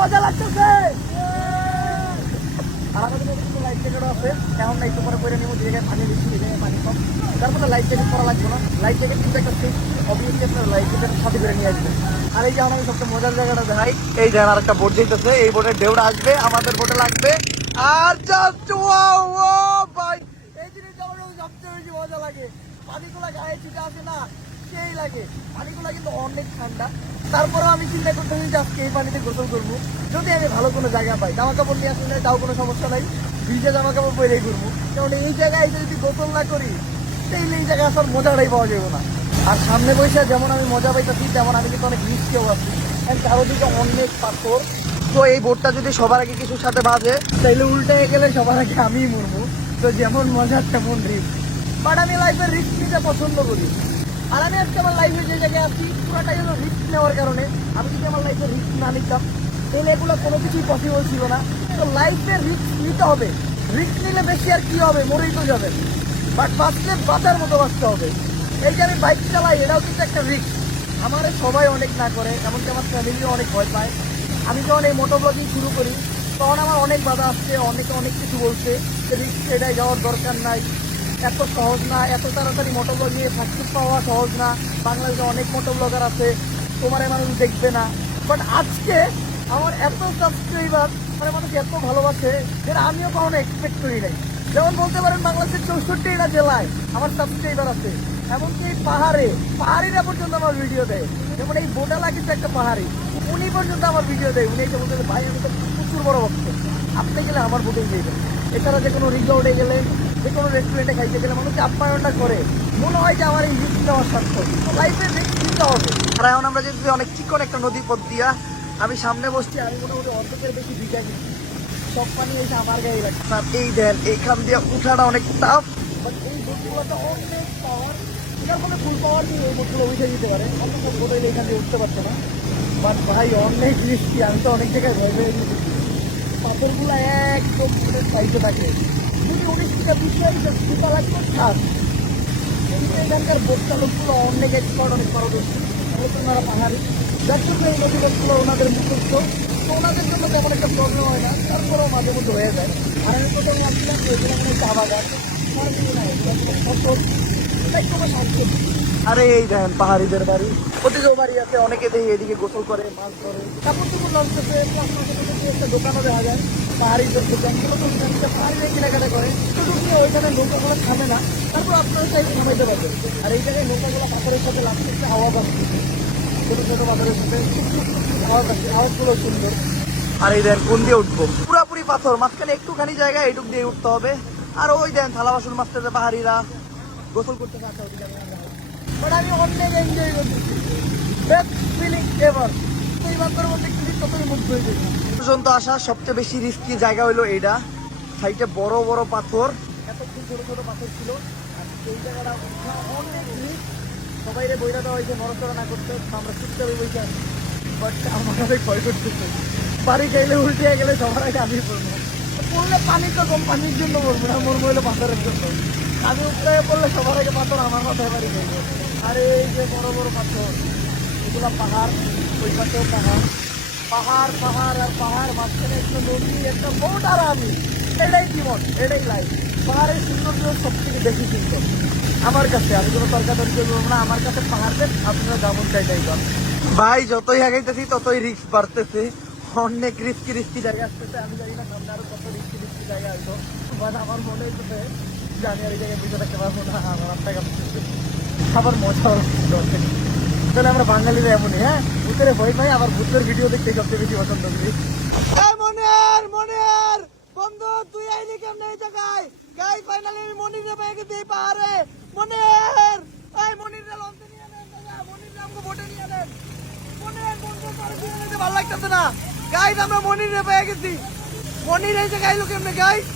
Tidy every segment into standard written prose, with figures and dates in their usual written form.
মজা লাগতেছে। আর আমাদের মধ্যে কিন্তু লাইফ জ্যাকেটও আছে, এখন না একটু পরে করে নেবো, যে জায়গায় পানি বেশি, এই জায়গায় পানি কম, তারপরে লাইফ জ্যাকেট করা লাগবে না। লাইফ জ্যাকেট কিন্তু একটা অবভিয়াসলি আপনার লাইফ জ্যাকেটের সাথে করে নিয়ে আসবে। আর এই যে আমাদের সবচেয়ে মজার জায়গাটা দেখাই, এই যে আর একটা বোট যেতেছে, এই বোটের ঢেউটা আসবে, আমাদের বোটে লাগবে, আর জাস্ট ওয়াও ও ভাই, এই জিনিসটা আমার সবচেয়ে বেশি মজা লাগে। পানিগুলা গায়ে ছুটে আসে না, সেই লাগে। পানিগুলা কিন্তু অনেক ঠান্ডা, তারপরে আমি চিন্তা করতেছি যে আজকে এই পানিতে গোসল করবো, যদি আমি ভালো কোনো জায়গা পাই। জামা কাপড় নিয়ে আসলে তাও কোনো সমস্যা নাই, ভিজে জামা কাপড় পরেই করবো, কারণ এই জায়গায় যদি গোসল না করি তাহলে এই জায়গায় আসার মজাটাই পাওয়া যাবে না। আর সামনে বসে যেমন আমি মজা পাইতেছি, তেমন আমি কিন্তু অনেক রিস্কেও আছি, চারোদিকে অনেক পাথর। তো এই বোটটা যদি সবার আগে কিছুর সাথে বাজে, তাইলে উল্টে গেলে সবার আগে আমিই মরবো। তো যেমন মজা তেমন রিস্ক, বাট আমি লাইফের রিস্ক নিতে পছন্দ করি। আর আমি আজকে আমার লাইফে যে জায়গায় আছি পুরোটাই হলো রিস্ক নেওয়ার কারণে। আমি যদি আমার লাইফে রিস্ক না নিতাম তাহলে এগুলো কোনো কিছুই পসিবল ছিল না। তো লাইফে রিস্ক নিতে হবে, রিস্ক নিলে বেশি আর কি হবে, মরেই তো যাবে, বাট বাঁচলে বাঁচার মতো বাঁচতে হবে। এই যে আমি বাইক চালাই, এটাও কিন্তু একটা রিস্ক। আমার সবাই অনেক না করে, এমনকি আমার ফ্যামিলিও অনেক ভয় পায়। আমি যখন এই মোটো ব্লগিং শুরু করি তখন আমার অনেক বাধা আসছে, অনেকে অনেক কিছু বলছে যে রিস্ক এটাই যাওয়ার দরকার নাই, এত সহজ না, এত তাড়াতাড়ি মোটো ব্লগিং এ সাকসেস পাওয়া সহজ না, বাংলাদেশে অনেক মোটো ব্লগার আছে, তোমার মানুষ দেখবে না। বাট আজকে আমার এত সাবস্ক্রাইবার, মানে মানুষ এত ভালোবাসে, যেটা আমিও কখনো এক্সপেক্ট করি নাই। যেমন বলতে পারেন বাংলাদেশের 64টা জেলায় আমার সাবস্ক্রাইবার আছে, এমনকি এই পাহাড়িরা পর্যন্ত আমার ভিডিও দেয়। যেমন এই বোটালা কিন্তু একটা পাহাড়ি, উনি পর্যন্ত আমার ভিডিও দেয়। উনি এসে বলতে ভাই আমি তো প্রচুর বড় ভক্ত, আপনি গেলে আমার বোটেই যাইবেন। এছাড়া যে কোনো রিসোর্টে গেলে, যে কোনো রেস্টুরেন্টে খাইতে গেলে মানুষ আপ্যায়নটা করে, মনে হয় যে আমার এই রিস্ক নেওয়ার সার্থক। লাইফে রিস্ক নিতে হবে। আর এখন আমরা যেহেতু অনেক চিকন একটা নদী পথ দিয়া, আমি সামনে বসছি, আমি মোটামুটি অর্ধেকের বেশি ভিজা গেছি, সব পানি এসে আমার গায়ে লাগছে। আর এই দেন এইখান দিয়ে উঠাটা অনেক টাফ, বাট এই বোটগুলোতে অনেক পাওয়ার, এটার ফলে ফুল পাওয়ার দিয়ে এই বোটগুলো উঠে দিতে পারে, অন্য সব বোট এখান দিয়ে উঠতে পারছে না। বাট ভাই অনেক রিস্কি, আমি তো অনেক জায়গায় ভয় পেয়ে গেছি। পাথরগুলো একদম সাইডে থাকে, যদি 19-20 লাগবে ছাড়। এখানকার বোট চালকগুলো অনেক এক্সপার্ট, অনেক পারদর্শী, ওনারা পাহাড়ি, যার জন্য এই নদীগুলো ওনাদের মুখস্থ, তো ওনাদের জন্য তেমন একটা প্রবলেম হয় না, তারপরেও মাঝে মধ্যে হয়ে যায়। আর আমি প্রথমে ভাবছিলাম যে ওইখানে মানে চা বাগান, আরে এই দেখেন পাহাড়িদের বাড়ি, ওদিকেও বাড়ি আছে, অনেকে দেখি এদিকে গোসল করে, মাছ ধরে, কাপড় চোপড় লাগতেছে, একটা দোকানও দেখা যায় পাহাড়িদের দোকান, পাহাড়িরা কেনাকাটা করে। শুধু ওইখানে নৌকাগুলো থামে না, তারপর আপনারা চাইলে থামাইতে পারবেন। আর এই জায়গায় নৌকাগুলো পাথরের সাথে লাগতেছে, আওয়াজ আসছে, ছোটো ছোটো পাথরের সাথে আওয়াজ আসছে, আওয়াজগুলো সুন্দর। আর এই দেন কোন দিয়ে উঠবো, পুরাপুরি পাথর, মাঝখানে একটুখানি জায়গা, এইটুক দিয়ে উঠতে হবে। আর ওই দেন থালা বাসন মাজতেছে পাহাড়িরা, গোসল করতে পারছে। বাট আমি অনেক এনজয় করতেছি, বেস্ট ফিলিং এভার। এই বাচ্চার মধ্যে কিন্তু কতই মুগ্ধ হয়ে গেছে। পর্যন্ত আসা সবচেয়ে বেশি রিস্কি জায়গা হলো এইটা, সাইডে বড় বড় পাথর, এতক্ষণ ছোট ছোট পাথর ছিল। আর এই জায়গাটা অনেক রিস্ক, সবাই রে বইরা দেওয়া হয়েছে নড়াচড়া না করতে, আমরা চুপচাপে বইতে আছি। বাট আমার অনেক ভয় করতেছে, বাড়ি খাইলে উল্টে গেলে সবার আগে আমি পড়বো, পড়লে পানি তো কম, পানির জন্য মরবো না, মরবো হলো পাথরের জন্য। আমি উপরে পড়লে সবার আগে পাথর আমার মাথায় বাড়ি খাইবে। আর এই যে বড় বড় পাথর, এগুলো পাহাড়, ওই পাশেও পাহাড়, পাহাড় পাহাড় আর পাহাড়, মাঝখানে একটা নদী, একটা বোট, আর আমি, এটাই জীবন, এটাই লাইফ। পাহাড়ের সৌন্দর্য সব থেকে বেশি সুন্দর আমার কাছে, আমি কোনো তর্কাতর্কি করবো না, আমার কাছে পাহাড়ের আপনারা যেমন চাইটাই কর। ভাই যতই আগাইতেছি ততই রিস্ক বাড়তেছে, অনেক রিস্কি জায়গা আসতেছে। আমি জানি না সামনে আরো কত রিস্কি জায়গা আসবো, বাট আমার মনে হচ্ছে জানি আর এই জায়গায় বুঝে রাখতে পারবো না, আমার রাস্তায় কাটতেছে, আবার মজা হচ্ছে। তাহলে আমরা বাঙালিরা এমনই, হ্যাঁ, ভূতের ভয় পাই, আবার ভূতের ভিডিও দেখতে সবচেয়ে বেশি পছন্দ করি। মনির বন্ধু তুই আইলি কেমন এই জায়গায়? গাই ফাইনালি আমি মনিরে পেয়ে গেছি এই পাহাড়ে। মনির, এই মনিরে লঞ্চে নিয়ে নেন দাদা, মনিরে আমাকে বোটে নিয়ে নেন। মনির বন্ধু পারে দিয়ে নিতে ভালো লাগতেছে না। গাইস আমরা মনিরে পেয়ে গেছি। মনির এই জায়গায় আইলো কেমনে গাইস?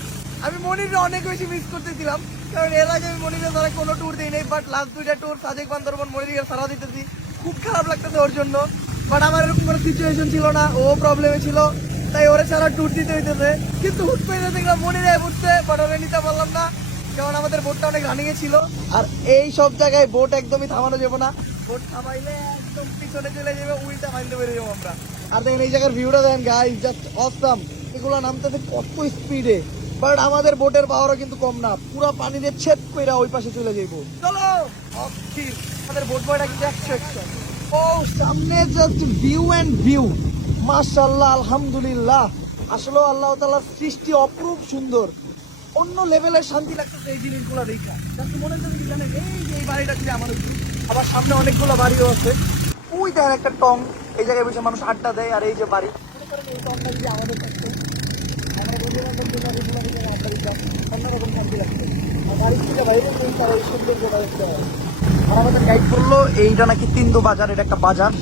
আমি মনিরে অনেক বেশি মিস করতেছিলাম, কারণ এর আগে আমি মনিরে ছাড়া কোনো ট্যুর দিই নাই, বাট লাস্ট 2টা ট্যুর সাজেক বান্দরবন মনিরে ছাড়া দিতেছি, খুব খারাপ লাগতেছে ওর জন্য। বাট আমার এরকম কোনো সিচুয়েশন ছিল না, ও প্রবলেমে ছিল, তাই ওরে ছাড়া ট্যুর দিতে হইতেছে। কিন্তু হুট করে দেখলাম মনিরে উঠতে, বাট ওরে নিতে পারলাম না, কারণ আমাদের বোটটা অনেক রানিংয়ে ছিল। আর এই সব জায়গায় বোট একদমই থামানো যাবে না, বোট থামাইলে একদম পিছনে চলে যাবে, উল্টা মাইলতে বেরিয়ে যাবো আমরা। আর দেখেন এই জায়গার ভিউটা দেখেন গাইস, জাস্ট অসাম। এগুলো নামতেছে কত স্পিডে, বাট আমাদের বোটের পাওয়ারও কিন্তু কম না, পুরো পানি দিয়ে ছেদ কইরা ওই পাশে চলে যাইবো। চলো অস্থির, আমাদের বোট বয়টা কিন্তু 100 ও সামনে জাস্ট ভিউ এন্ড ভিউ, মাশাআল্লাহ আলহামদুলিল্লাহ। আসলে আল্লাহ তাআলার সৃষ্টি অপরূপ সুন্দর, অন্য লেভেলের শান্তি লাগতেছে এই জিনিসগুলো দেখা। জাস্ট মনে হচ্ছে কি জানেন, এই যে এই বাড়িটা যদি আমাদের, আবার সামনে অনেকগুলো বাড়িও আছে, ওই দেখেন একটা টং, এই জায়গায় বসে মানুষ আড্ডা দেয়। আর এই যে বাড়ি, মনে করেন এই টংটা যদি আমাদের কাছে, আমরা বন্ধু বান্ধব জন্য রেগুলার আড্ডা দিতাম, অন্যরকম শান্তি লাগতো। আর বাড়ির থেকে বাইরে তার ওই সৌন্দর্যটা দেখতে হয়। আর আমাদের গাইড করলো এইটা নাকি তিন্দু বাজার, এটা একটা বাজার।